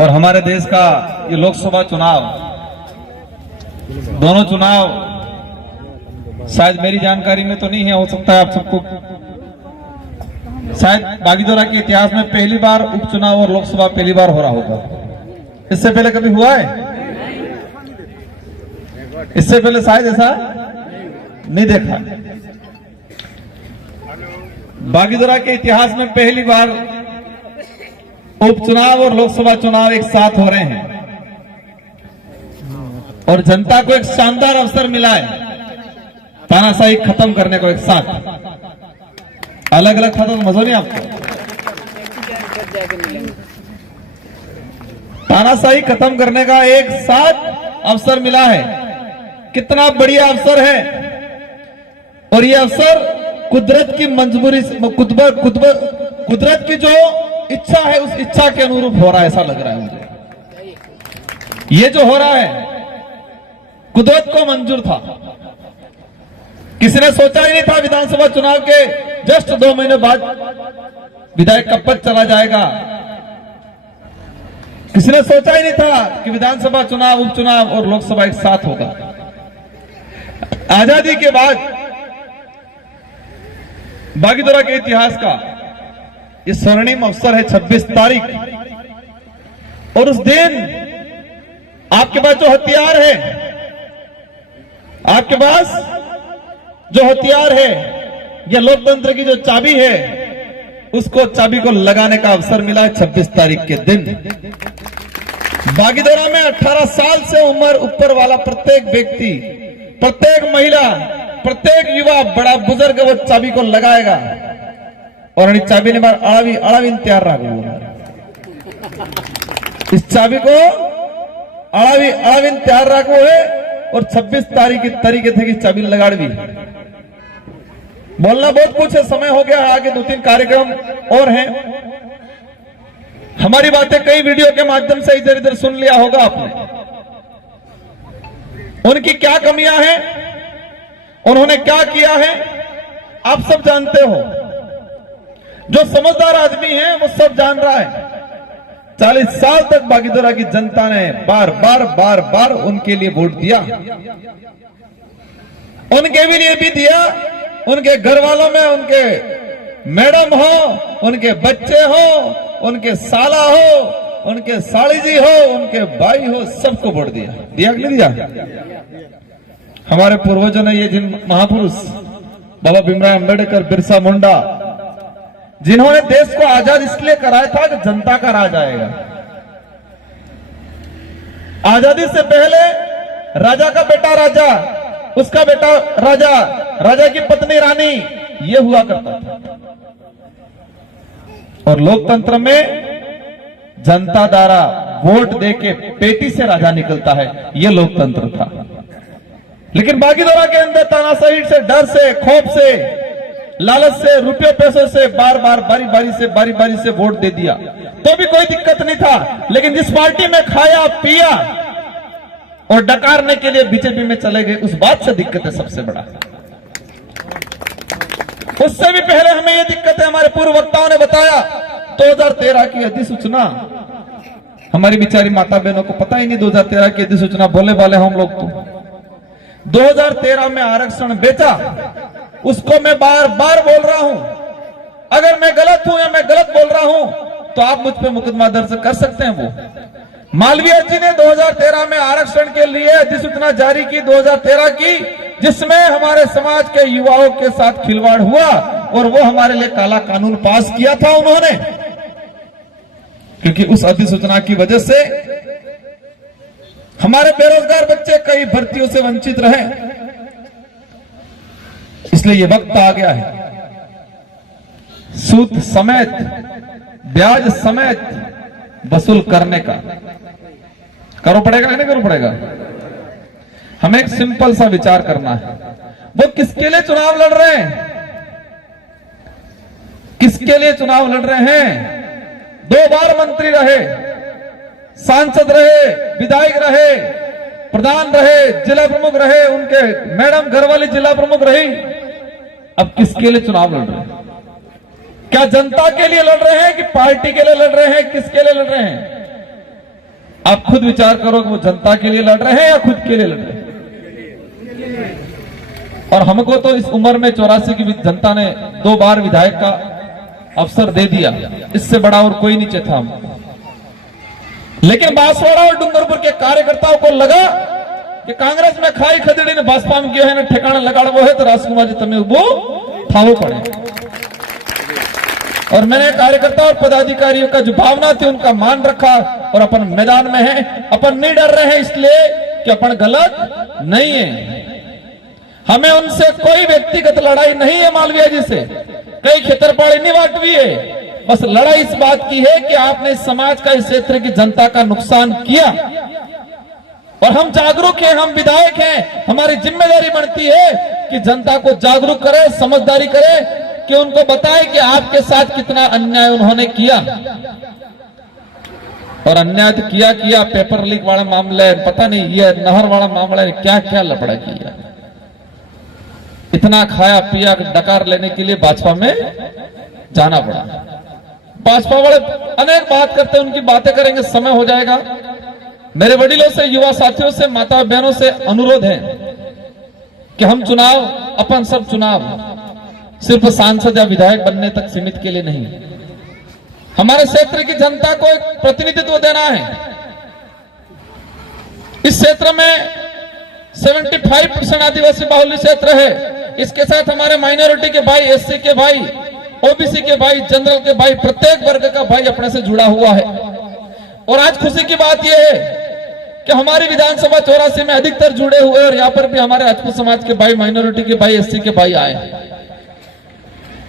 और हमारे देश का ये लोकसभा चुनाव, दोनों चुनाव शायद मेरी जानकारी में तो नहीं है, हो सकता है आप सबको, शायद बागीदोरा के इतिहास में पहली बार उपचुनाव और लोकसभा पहली बार हो रहा होगा। इससे पहले कभी हुआ है? इससे पहले शायद ऐसा नहीं देखा। बागीदोरा के इतिहास में पहली बार उपचुनाव और लोकसभा चुनाव एक साथ हो रहे हैं और जनता को एक शानदार अवसर मिला है तानाशाही खत्म करने को। एक साथ अलग अलग खत्म मजा नहीं आपको? तानाशाही खत्म करने का एक साथ अवसर मिला है। कितना बढ़िया अवसर है। और ये अवसर कुदरत की मंजूरी, कुदरत की जो इच्छा है उस इच्छा के अनुरूप हो रहा है, ऐसा लग रहा है मुझे। ये जो हो रहा है कुदरत को मंजूर था। किसी ने सोचा ही नहीं था विधानसभा चुनाव के जस्ट 2 महीने बाद विधायक का पद चला जाएगा। किसी ने सोचा ही नहीं था कि विधानसभा चुनाव, उपचुनाव और लोकसभा एक साथ होगा। आजादी के बाद बागीदोरा के इतिहास का ये स्वर्णिम अवसर है 26 तारीख। और उस दिन आपके पास जो हथियार है, आपके पास जो हथियार है, यह लोकतंत्र की जो चाबी है, उसको चाबी को लगाने का अवसर मिला है 26 तारीख के दिन। बागीदोरा में 18 साल से उम्र ऊपर वाला प्रत्येक व्यक्ति, प्रत्येक महिला, प्रत्येक युवा, बड़ा बुजुर्ग वो चाबी को लगाएगा। और चाबी ने बार अड़ावी तैयार रहा। इस चाबी को अड़ावी तैयार रखो है। और 26 तारीख की तरीके थे कि चाबी लगाड़वी। बोलना बहुत कुछ है, समय हो गया, आगे 2-3 कार्यक्रम और हैं। हमारी बातें कई वीडियो के माध्यम से इधर इधर सुन लिया होगा आपने। उनकी क्या कमियां हैं, उन्होंने क्या किया है, आप सब जानते हो। जो समझदार आदमी है वो सब जान रहा है। 40 साल तक बागीदोरा की जनता ने बार बार उनके लिए वोट दिया। उनके भी लिए भी दिया, उनके घर वालों में उनके मैडम हो, उनके बच्चे हो, उनके साला हो, उनके साली जी हो, उनके भाई हो, सबको वोट दिया। दिया कि नहीं दिया? हमारे पूर्वजों ने, ये जिन महापुरुष बाबा भीमराव अंबेडकर, बिरसा मुंडा, जिन्होंने देश को आजाद इसलिए कराया था कि जनता का राज आएगा। आजादी से पहले राजा का बेटा राजा, उसका बेटा राजा, राजा की पत्नी रानी, ये हुआ करता था। और लोकतंत्र में जनता द्वारा वोट देके पेटी से राजा निकलता है, ये लोकतंत्र था। लेकिन बागीदोरा के अंदर तानाशाही से, डर से, खौफ से, लालच से, रुपये पैसों से बार बारी से वोट दे दिया तो भी कोई दिक्कत नहीं था। लेकिन जिस पार्टी में खाया पिया और डकारने के लिए बीजेपी में चले गए, उस बात से दिक्कत है सबसे बड़ा। उससे भी पहले हमें यह दिक्कत है, हमारे पूर्व वक्ताओं ने बताया 2013 की अधिसूचना, हमारी बेचारी माता बहनों को पता ही नहीं 2013 की अधिसूचना, बोले वाले हम लोग तो 2013 में आरक्षण बेचा, उसको मैं बार बोल रहा हूं। अगर मैं गलत हूं या मैं गलत बोल रहा हूं तो आप मुझ पे मुकदमा दर्ज कर सकते हैं। वो मालवीय जी ने 2013 में आरक्षण के लिए अधिसूचना जारी की 2013 की, जिसमें हमारे समाज के युवाओं के साथ खिलवाड़ हुआ और वो हमारे लिए काला कानून पास किया था उन्होंने। क्योंकि उस अधिसूचना की वजह से हमारे बेरोजगार बच्चे कई भर्तियों से वंचित रहे। इसलिए ये वक्त आ गया है सूद समेत, ब्याज समेत वसूल करने का। करो पड़ेगा नहीं करो पड़ेगा? हमें एक सिंपल सा विचार करना है, वो किसके लिए चुनाव लड़ रहे हैं? किसके लिए चुनाव लड़ रहे हैं? 2 बार मंत्री रहे, सांसद रहे, विधायक रहे, प्रधान रहे, जिला प्रमुख रहे, उनके मैडम घरवाली जिला प्रमुख रही। अब किसके लिए चुनाव लड़ रहे हैं? क्या जनता के लिए लड़ रहे हैं कि पार्टी के लिए लड़ रहे हैं, किसके लिए लड़ रहे हैं? आप खुद विचार करो कि वो जनता के लिए लड़ रहे हैं या खुद के लिए लड़ रहे हैं। और हमको तो इस उम्र में 84 की जनता ने 2 बार विधायक का अवसर दे दिया, इससे बड़ा और कोई नीचे था हम। लेकिन बांसवाड़ा और डूंगरपुर के कार्यकर्ताओं को लगा कि कांग्रेस में खाई खदड़ी ने भाजपा में गयो है, ठिकाना लगाड़वो है तो राजकुमार जी तमें उबो थावो पड़े। और मैंने कार्यकर्ता और पदाधिकारियों का जो भावना थी उनका मान रखा और अपन मैदान में है। अपन नहीं डर रहे हैं इसलिए कि अपन गलत नहीं है। हमें उनसे कोई व्यक्तिगत लड़ाई नहीं है। मालवीय जी से कई खेतरपाड़ी नहीं बांटवी है। बस लड़ाई इस बात की है कि आपने इस समाज का, इस क्षेत्र की जनता का नुकसान किया और हम जागरूक हैं, हम विधायक हैं। हमारी जिम्मेदारी बनती है कि जनता को जागरूक करें, समझदारी करें, कि उनको बताएं कि आपके साथ कितना अन्याय उन्होंने किया। और अन्याय तो किया पेपर लीक वाला मामला है, पता नहीं ये नहर वाला मामला है, क्या क्या लफड़ा किया। इतना खाया पिया डकार लेने के लिए भाजपा में जाना पड़ा। भाजपा वाले अनेक बात करते हैं, उनकी बातें करेंगे, समय हो जाएगा। मेरे वडीलों से, युवा साथियों से, माता बहनों से अनुरोध है कि हम चुनाव, अपन सब चुनाव सिर्फ सांसद या विधायक बनने तक सीमित के लिए नहीं, हमारे क्षेत्र की जनता को एक प्रतिनिधित्व देना है। इस क्षेत्र में 75% आदिवासी बाहुल्य क्षेत्र है। इसके साथ हमारे माइनॉरिटी के भाई, एससी के भाई, ओबीसी के भाई, जनरल के भाई, प्रत्येक वर्ग का भाई अपने से जुड़ा हुआ है। और आज खुशी की बात यह है कि हमारी विधानसभा 84 में अधिकतर जुड़े हुए और यहाँ पर भी हमारे राजपूत समाज के भाई, माइनॉरिटी के भाई, एससी के भाई आए।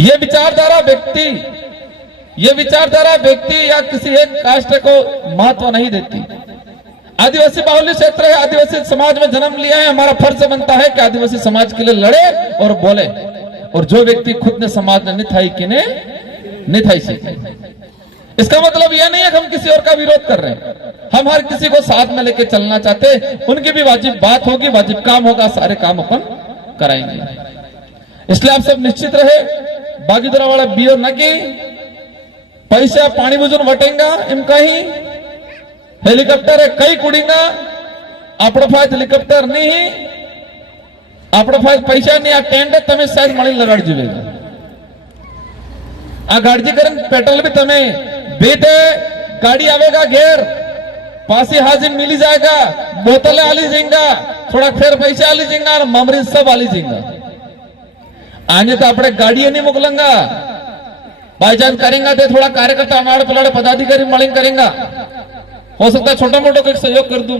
ये विचारधारा व्यक्ति या किसी एक कास्ट को महत्व नहीं देती। आदिवासी बाहुल्य क्षेत्र है, आदिवासी समाज में जन्म लिया है, हमारा फर्ज बनता है कि आदिवासी समाज के लिए लड़े और बोले। और जो व्यक्ति खुद ने समाज ने निथाई किने निथाई सीखे। इसका मतलब यह नहीं है कि हम किसी और का विरोध कर रहे हैं। हम हर किसी को साथ में लेके चलना चाहते हैं। उनकी भी वाजिब बात होगी, वाजिब काम होगा, सारे काम अपन कराएंगे। इसलिए आप सब निश्चित रहे, बागीदरा वाला बियो न की पैसा पानी बुजुन वटेगा इनका ही हेलिकॉप्टर है कई कुड़ीगा आपड़ा फायद हेलिकॉप्टर नहीं आपड़ा फायद पैसा नहीं आ टेंट तमें शायद मणि लगाड़ जीवेगा आ गाड़ी करन पेट्रोल भी तमें बेटे गाड़ी आवेगा घेर पासी हाजिर मिली जाएगा बोतलें आली जाएगा थोड़ा फिर पैसा आली जाएगा और ममरी सब आली जाएगा आने तो अपने गाड़ी नहीं मोकलंगा बाईचांस करेंगे तो थोड़ा कार्यकर्ता हमारे पलाड़े पदाधिकारी मलिंग करेंगे हो सकता है छोटा मोटा कोई सहयोग कर दूं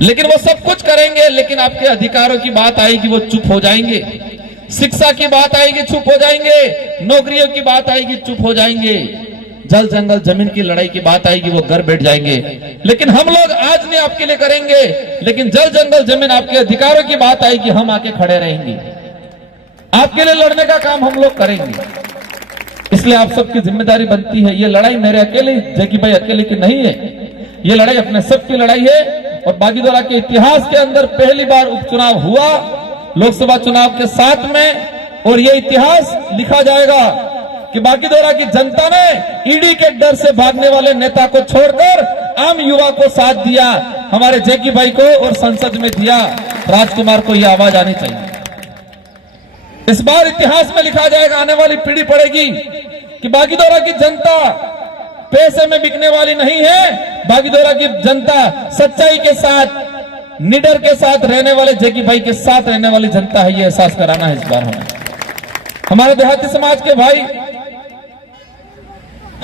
लेकिन वो सब कुछ करेंगे लेकिन आपके अधिकारों की बात आएगी वो चुप हो जाएंगे शिक्षा की बात आएगी चुप हो जाएंगे नौकरियों की बात आएगी चुप हो जाएंगे जल जंगल जमीन की लड़ाई की बात आएगी वो घर बैठ जाएंगे लेकिन हम लोग आज नहीं आपके लिए करेंगे लेकिन जल जंगल जमीन आपके अधिकारों की बात आएगी हम आके खड़े रहेंगे आपके लिए लड़ने का काम हम लोग करेंगे इसलिए आप सबकी जिम्मेदारी बनती है ये लड़ाई मेरे अकेले जैकी भाई अकेले की नहीं है ये लड़ाई अपने सबकी लड़ाई है और बागीदोरा के इतिहास के अंदर पहली बार उपचुनाव हुआ लोकसभा चुनाव के साथ में और ये इतिहास लिखा जाएगा कि बागीदोरा की जनता ने ईडी के डर से भागने वाले नेता को छोड़कर आम युवा को साथ दिया हमारे जैकी भाई को और संसद में दिया राजकुमार को यह आवाज आनी चाहिए इस बार इतिहास में लिखा जाएगा आने वाली पीढ़ी पड़ेगी कि बागीदोरा की जनता पैसे में बिकने वाली नहीं है बागीदोरा की जनता सच्चाई के साथ निडर के साथ रहने वाले जैकी भाई के साथ रहने वाली जनता है ये एहसास कराना है इस बार हमें हमारे देहाती समाज के भाई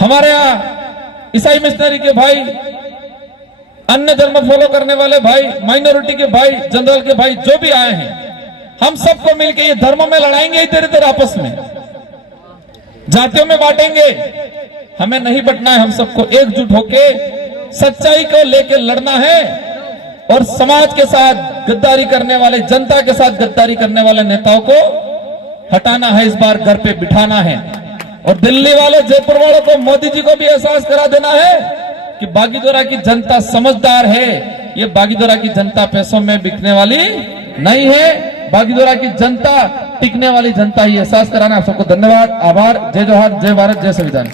हमारे यहाँ ईसाई मिशनरी के भाई अन्य धर्म फॉलो करने वाले भाई माइनॉरिटी के भाई जनरल के भाई जो भी आए हैं हम सबको मिलकर ये धर्मों में लड़ाएंगे इधर इधर आपस में जातियों में बांटेंगे हमें नहीं बंटना है हम सबको एकजुट होके सच्चाई को लेकर लड़ना है और समाज के साथ गद्दारी करने वाले जनता के साथ गद्दारी करने वाले नेताओं को हटाना है इस बार घर पे बिठाना है और दिल्ली वाले जयपुर वालों को मोदी जी को भी एहसास करा देना है कि बागीदोरा की जनता समझदार है ये बागीदोरा की जनता पैसों में बिकने वाली नहीं है बागीदोरा की जनता टिकने वाली जनता ही एहसास कराना। आप सबको धन्यवाद, आभार। जय जोहार, जय भारत, जय संविधान।